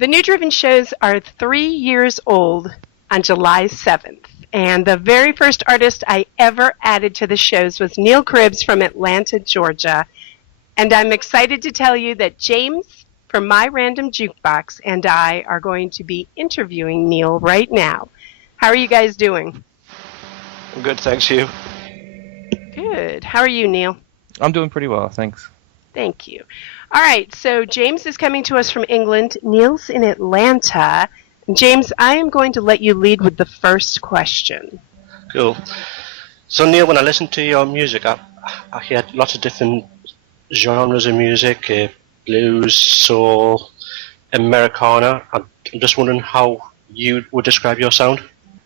The New Driven shows are 3 years old on July 7th. And the very first artist I ever added to the shows was Neil CRIBBS from Atlanta, Georgia. And I'm excited to tell you that James from My Random Jukebox and I are going to be interviewing Neil right now. How are you guys doing? I'm good, thanks. You? Good. How are you, Neil? I'm doing pretty well, thanks. Thank you. All right, so James is coming to us from England. Neil's in Atlanta. James, I am going to let you lead with the first question. Cool. So Neil, when I listen to your music, I hear lots of different genres of music, blues, soul, Americana. I'm just wondering how you would describe your sound.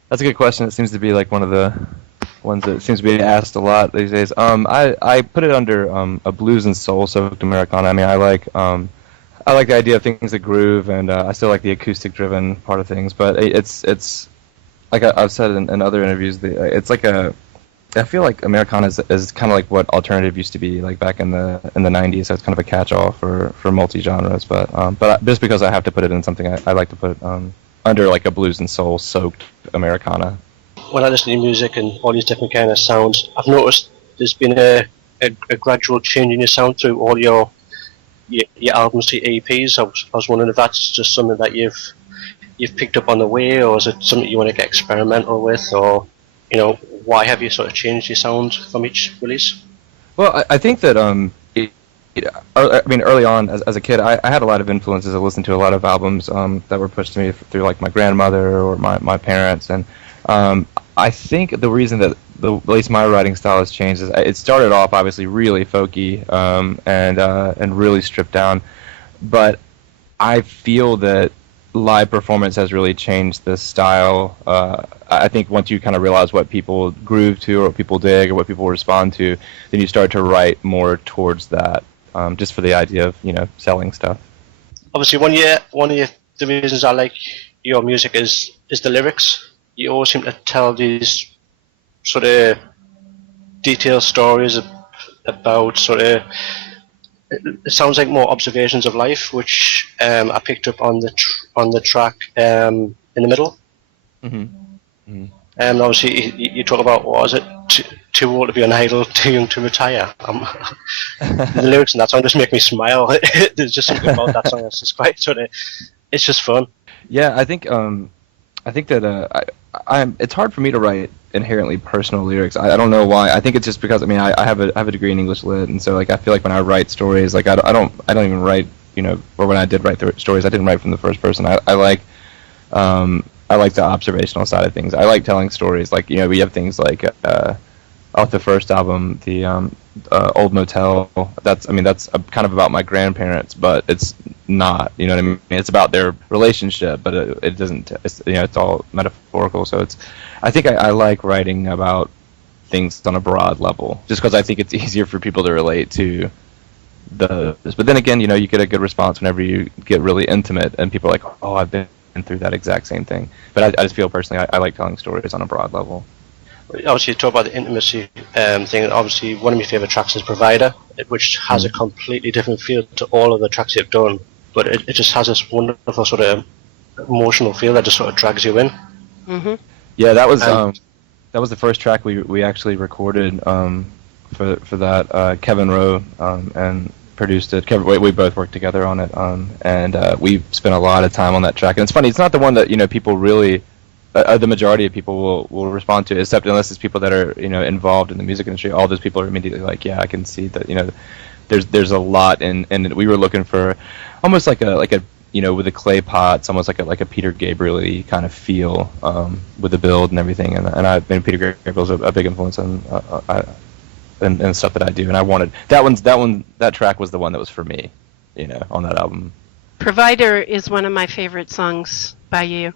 That's a good question. It seems to be like one of the ones that seems to be asked a lot these days. I put it under a blues and soul soaked Americana. I mean, I like the idea of things that groove, and I still like the acoustic-driven part of things. But it's like I've said in other interviews, it's like I feel like Americana is kind of like what alternative used to be, like back in the 90s. So it's kind of a catch-all for multi-genres. But just because I have to put it in something, I like to put it under like a blues and soul soaked Americana. When I listen to your music and all these different kind of sounds, I've noticed there's been a gradual change in your sound through all your albums to your EPs. I was wondering if that's just something that you've picked up on the way, or is it something you want to get experimental with, or why have you sort of changed your sound from each release? Well, I think that early on as a kid, I had a lot of influences. I listened to a lot of albums that were pushed to me through like my grandmother or my parents, and I think the reason that at least my writing style has changed is it started off obviously really folky and really stripped down, but I feel that live performance has really changed this style. I think once you kind of realize what people groove to or what people dig or what people respond to, then you start to write more towards that, just for the idea of selling stuff. Obviously, one of the reasons I like your music is the lyrics. You always seem to tell these sort of detailed stories about sort of. It sounds like more observations of life, which I picked up on the track in the middle. Mm-hmm. Mm-hmm. And obviously, you talk about, what was it? Too old to be an idol, too young to retire. The lyrics in that song just make me smile. There's just something about that song that's just quite sort of. It's just fun. Yeah, I think that it's hard for me to write inherently personal lyrics. I don't know why. I think it's just because I have a degree in English lit, and so like I feel like when I write stories, like I don't even write or when I did write the stories, I didn't write from the first person. I like the observational side of things. I like telling stories. Like we have things like off the first album, the Old Motel. That's kind of about my grandparents, but it's not. You know what I mean? It's about their relationship, but it doesn't. It's all metaphorical. So I think I like writing about things on a broad level, just because I think it's easier for people to relate to those. But then again, you get a good response whenever you get really intimate, and people are like, "Oh, I've been through that exact same thing." But I just feel personally, I like telling stories on a broad level. Obviously, you talk about the intimacy thing. Obviously, one of my favourite tracks is Provider, which has a completely different feel to all of the tracks you've done. But it just has this wonderful sort of emotional feel that just sort of drags you in. Mm-hmm. Yeah, that was the first track we actually recorded for that. Kevin Rowe and produced it. We both worked together on it, and we spent a lot of time on that track. And it's funny, it's not the one that people really. The majority of people will respond to, except unless it's people that are involved in the music industry. All those people are immediately like, yeah, I can see that. There's a lot, and we were looking for almost like a with the clay pots, almost like a Peter Gabriel-y kind of feel with the build and everything. And I've been Peter Gabriel's a big influence on and stuff that I do. And I wanted that track was the one that was for me, on that album. Provider is one of my favorite songs by you.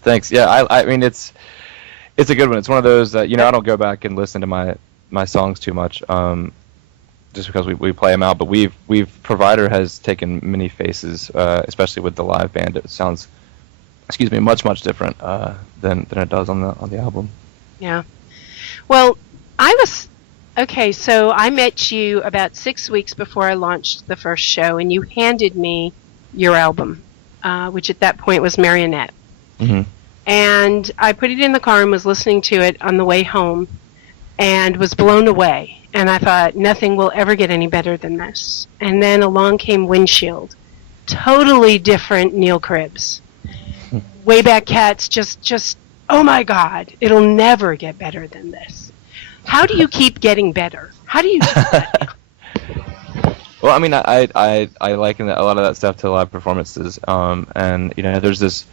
Thanks. Yeah, I mean it's a good one. It's one of those that I don't go back and listen to my songs too much, just because we play them out. But Provider has taken many faces, especially with the live band. It sounds, much different than it does on the album. Yeah. Well, so I met you about 6 weeks before I launched the first show, and you handed me your album. which at that point was Marionette. Mm-hmm. And I put it in the car and was listening to it on the way home and was blown away. And I thought, nothing will ever get any better than this. And then along came Windshield. Totally different Neil CRIBBS. Wayback Cats, just, oh my God, it'll never get better than this. How do you keep getting better? How do you do that? Well, I mean, I liken a lot of that stuff to live performances, and there's this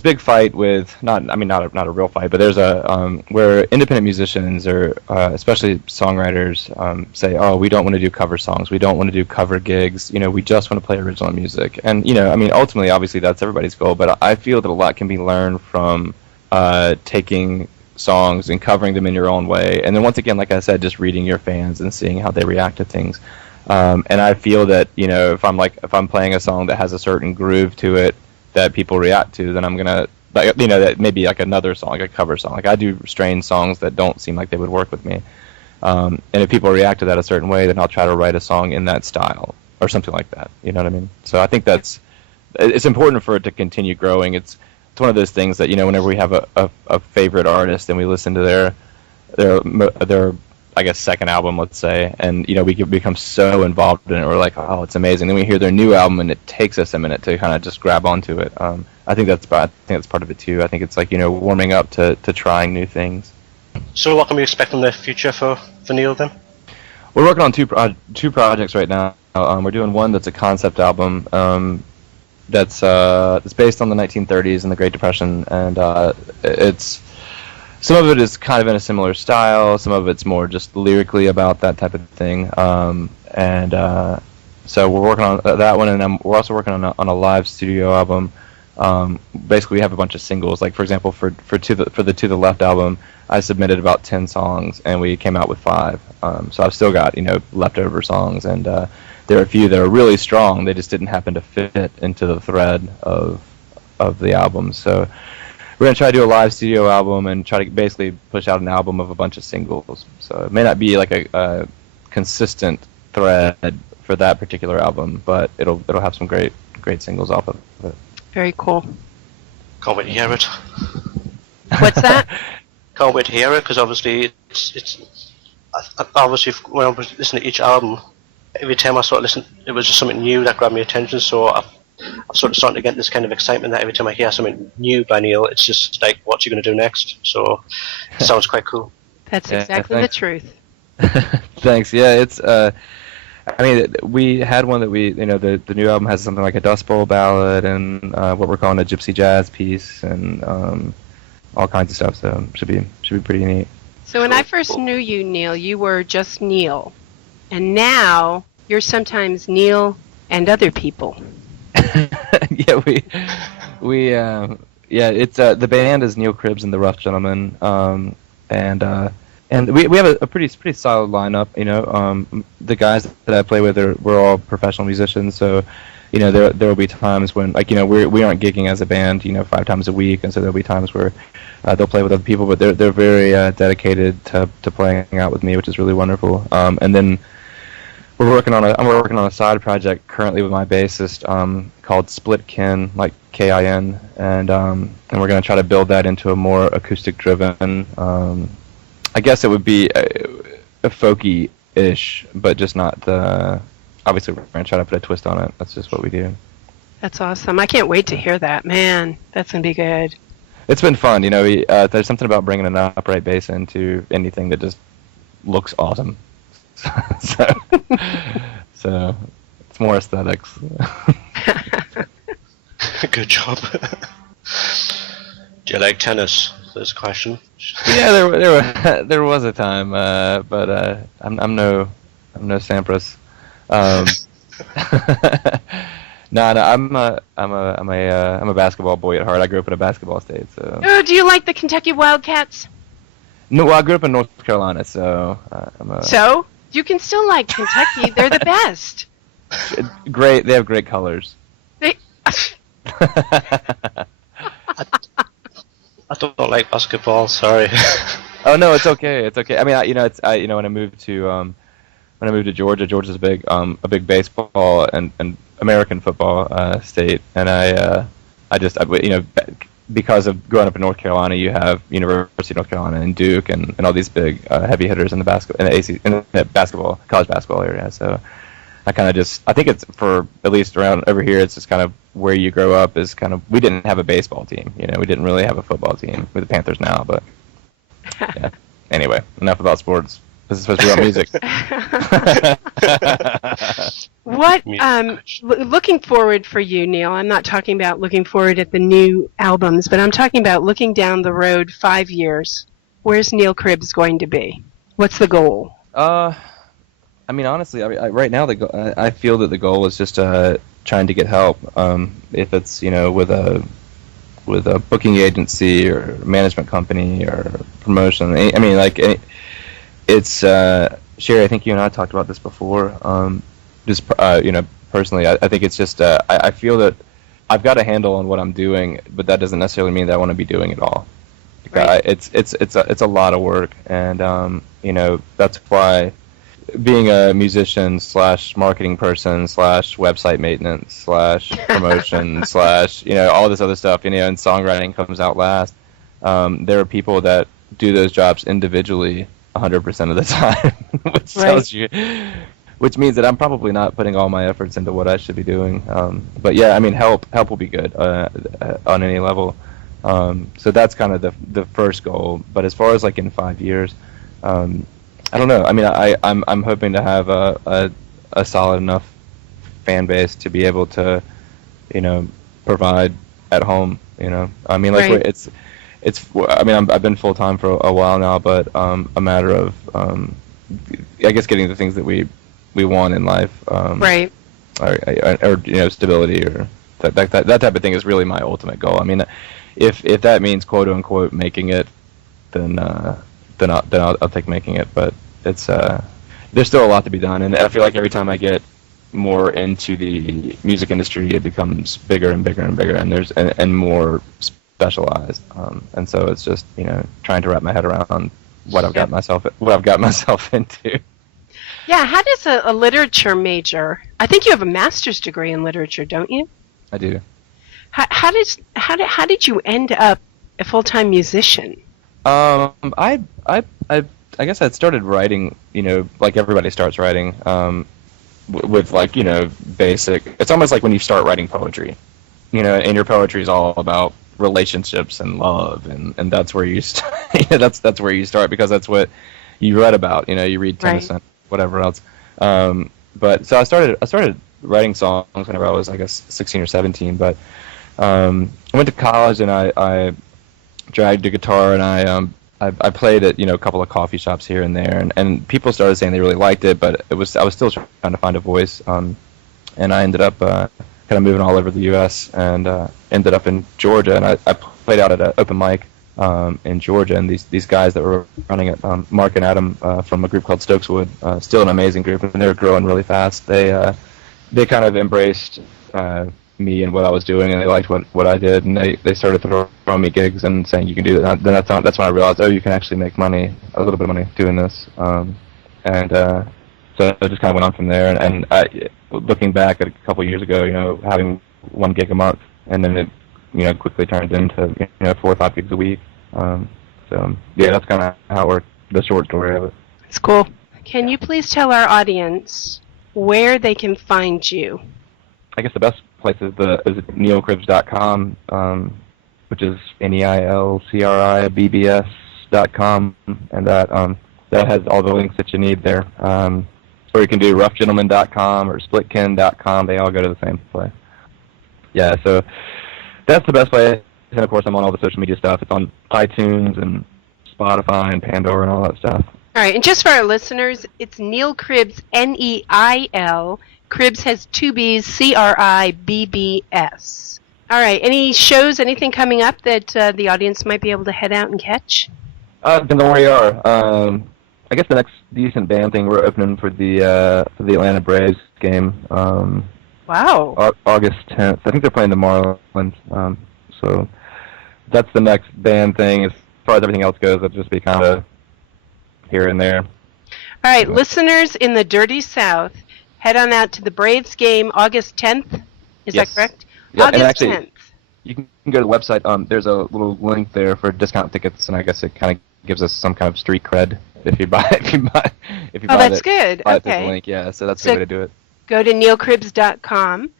big fight with not a real fight, but there's a where independent musicians or especially songwriters say, oh, we don't want to do cover songs, we don't want to do cover gigs, we just want to play original music, and ultimately, obviously, that's everybody's goal, but I feel that a lot can be learned from taking songs and covering them in your own way, and then once again, like I said, just reading your fans and seeing how they react to things. And I feel that if I'm playing a song that has a certain groove to it that people react to, then I'm gonna that maybe like another song, like a cover song. Like I do strange songs that don't seem like they would work with me, and if people react to that a certain way, then I'll try to write a song in that style or something like that. You know what I mean? So I think it's important for it to continue growing. It's one of those things that whenever we have a favorite artist and we listen to their I guess second album, let's say, and we can become so involved in it, we're like, oh, it's amazing. Then we hear their new album and it takes us a minute to kind of just grab onto it. I think that's part of it too. I think it's like warming up to trying new things. So what can we expect in the future for Neil then? We're working on two projects right now. We're doing one that's a concept album. That's based on the 1930s and the Great Depression, and it's some of it is kind of in a similar style, some of it's more just lyrically about that type of thing, and so we're working on that one, and we're also working on a live studio album. Basically, we have a bunch of singles. Like for example, for the To the Left album, I submitted about 10 songs, and we came out with 5. So I've still got leftover songs, and there are a few that are really strong. They just didn't happen to fit into the thread of the album. So we're going to try to do a live studio album and try to basically push out an album of a bunch of singles. So it may not be like a consistent thread for that particular album, but it'll have some great singles off of it. Very cool. Can't wait to hear it. What's that? Can't wait to hear it, because obviously obviously when I was listening to each album, every time I sort of listened, it was just something new that grabbed my attention. So I'm sort of starting to get this kind of excitement that every time I hear something new by Neil, it's just like, what's he going to do next? So it sounds quite cool. That's exactly the truth. Thanks. Yeah, it's. I mean, we had one that the new album has something like a Dust Bowl ballad and what we're calling a gypsy jazz piece and all kinds of stuff. So should be pretty neat. So when I first knew you, Neil, you were just Neil, and now you're sometimes Neil and other people. Yeah, it's the band is Neil CRIBBS and the Rough Gentlemen, and we have a pretty solid lineup. The guys that I play with we're all professional musicians, so there will be times when we aren't gigging as a band 5 times a week, and so there'll be times where they'll play with other people, but they're very dedicated to playing out with me, which is really wonderful. And then I'm working on a side project currently with my bassist called Split Kin, like K-I-N, and we're going to try to build that into a more acoustic driven. I guess it would be a folky-ish, but just not the. Obviously, we're going to try to put a twist on it. That's just what we do. That's awesome. I can't wait to hear that. Man, that's going to be good. It's been fun. There's something about bringing an upright bass into anything that just looks awesome. So it's more aesthetics. Good job. Do you like tennis? This question. Yeah, there was a time, but I'm no Sampras. No, I'm a basketball boy at heart. I grew up in a basketball state, so. Oh, do you like the Kentucky Wildcats? No, well, I grew up in North Carolina, so So you can still like Kentucky. They're the best. Great, they have great colors. I don't like basketball. Sorry. Oh no, it's okay. It's okay. I mean, when I moved to Georgia, Georgia's a big baseball and American football state, and because of growing up in North Carolina, you have University of North Carolina and Duke and all these big heavy hitters in the basketball, college basketball area. So I think it's, for at least around over here, it's just kind of where you grow up is kind of, we didn't have a baseball team, we didn't really have a football team. We're the Panthers now, but yeah. Anyway, enough about sports. This is supposed to be about music. What, looking forward for you, Neil, I'm not talking about looking forward at the new albums, but I'm talking about looking down the road 5 years. Where's Neil CRIBBS going to be? What's the goal? I mean, honestly, right now, I feel that the goal is just trying to get help. If it's, with a booking agency or management company or promotion. I mean, it's Sherry, I think you and I talked about this before. Personally, I think it's just I feel that I've got a handle on what I'm doing, but that doesn't necessarily mean that I want to be doing it all. Right. It's a lot of work, and that's why being a musician / marketing person / website maintenance / promotion / all this other stuff, and songwriting comes out last. There are people that do those jobs individually 100% of the time, which tells you, which means that I'm probably not putting all my efforts into what I should be doing. But yeah, I mean, help will be good on any level. So that's kind of the first goal. But as far as in 5 years, I don't know. I mean, I'm hoping to have a solid enough fan base to be able to, provide at home. I mean, I mean, I've been full time for a while now, but a matter of, I guess, getting the things that we want in life, Right. or stability, or that type of thing is really my ultimate goal. I mean, if that means quote unquote making it, then I'll take making it. But it's there's still a lot to be done, and I feel like every time I get more into the music industry, it becomes bigger and bigger and bigger, and more specialized. And so it's just trying to wrap my head around what I've got myself into. Yeah, how does a literature major? I think you have a master's degree in literature, don't you? I do. How did you end up a full-time musician? I guess I started writing, like everybody starts writing, with basic. It's almost like when you start writing poetry, and your poetry is all about relationships and love, and that's where you that's where you start, because that's what you read about. You read Tennyson, right, whatever else. But so I started writing songs whenever I was, I guess, 16 or 17. But I went to college, and I dragged a guitar, and I played at a couple of coffee shops here and there, and people started saying they really liked it, but I was still trying to find a voice, and I ended up kind of moving all over the U.S. and ended up in Georgia, and I played out at an open mic in Georgia, and these guys that were running it, Mark and Adam from a group called Stokeswood, still an amazing group, and they were growing really fast. They kind of embraced me and what I was doing, and they liked what I did, and they started throwing me gigs and saying you can do that. Then that's when I realized, you can actually make money, a little bit of money doing this, so it just kind of went on from there. And I, looking back at a couple of years ago, having one gig a month, and then it quickly turned into 4 or 5 gigs a week. So yeah, that's kind of how it worked. The short story of it. It's cool. Can you please tell our audience where they can find you? I guess the best place is neilcribbs.com, which is neilcribbs.com, and that has all the links that you need there. Or you can do roughgentleman.com or splitkin.com. They all go to the same place. Yeah, so that's the best place. And of course, I'm on all the social media stuff. It's on iTunes and Spotify and Pandora and all that stuff. All right, and just for our listeners, it's Neil CRIBBS, Neil. CRIBBS has 2 B's, CRIBBS. All right, any shows, anything coming up that the audience might be able to head out and catch? Depends on where you are. I guess the next decent band thing, we're opening for the Atlanta Braves game. Wow. August 10th. I think they're playing the Marlins. So that's the next band thing. As far as everything else goes, it'll just be kind of here and there. All right, listeners in the Dirty South, head on out to the Braves game August 10th. Is Yes. that correct? Yeah, and August actually, 10th. You can go to the website. There's a little link there for discount tickets, and I guess it kind of gives us some kind of street cred if you buy Oh, that's good. buy it through the Okay. link. Yeah, so that's a So- good way to do it. Go to neilcribbs.com.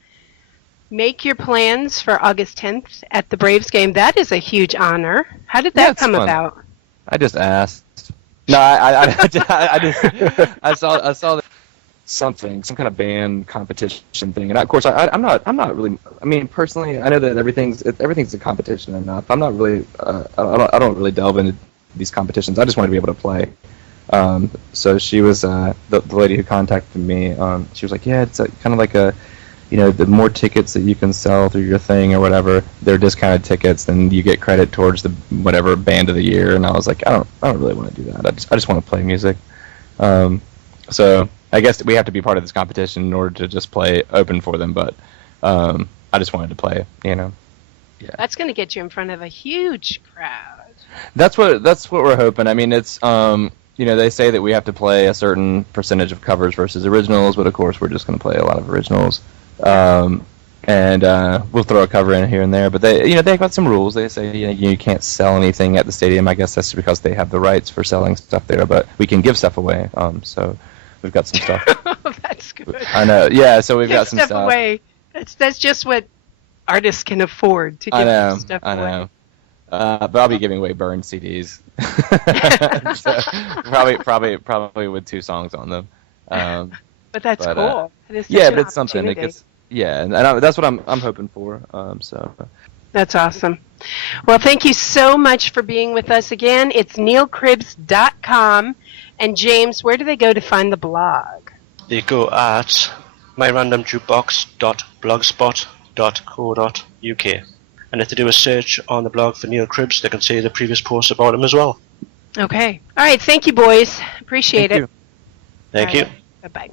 Make your plans for August 10th at the Braves game. That is a huge honor. How did Yeah, that it's come fun. about? I just asked. No, I saw that some kind of band competition thing, and of course I'm not really. I mean, personally, I know that everything's a competition enough. I'm not really. I don't really delve into these competitions. I just want to be able to play. So she was the lady who contacted me. She was like, yeah, it's kind of like a, the more tickets that you can sell through your thing or whatever, they're discounted tickets, then you get credit towards the whatever band of the year. And I was like, I don't really want to do that. I just want to play music. So I guess we have to be part of this competition in order to just play open for them. But I just wanted to play. Yeah. That's going to get you in front of a huge crowd. That's what we're hoping. I mean, it's they say that we have to play a certain percentage of covers versus originals, but of course we're just going to play a lot of originals. And we'll throw a cover in here and there, but they've got some rules. They say you can't sell anything at the stadium. I guess that's because they have the rights for selling stuff there, but we can give stuff away. So we've got some stuff. That's good. I know. Yeah, so we've Give got some stuff stuff. away. That's just what artists can afford to give stuff away. I know. But I'll be giving away burned CDs. So probably with 2 songs on them. But that's cool. It is such Yeah, an but it's something. It opportunity. gets and that's what I'm hoping for. So. That's awesome. Well, thank you so much for being with us again. It's neilcribbs.com. And James, where do they go to find the blog? They go at myrandomjukebox.blogspot.co.uk. And if they do a search on the blog for Neil Cribbs, they can see the previous posts about him as well. Okay. All right. Thank you, boys. Appreciate Thank it. you. Thank you. Bye-bye.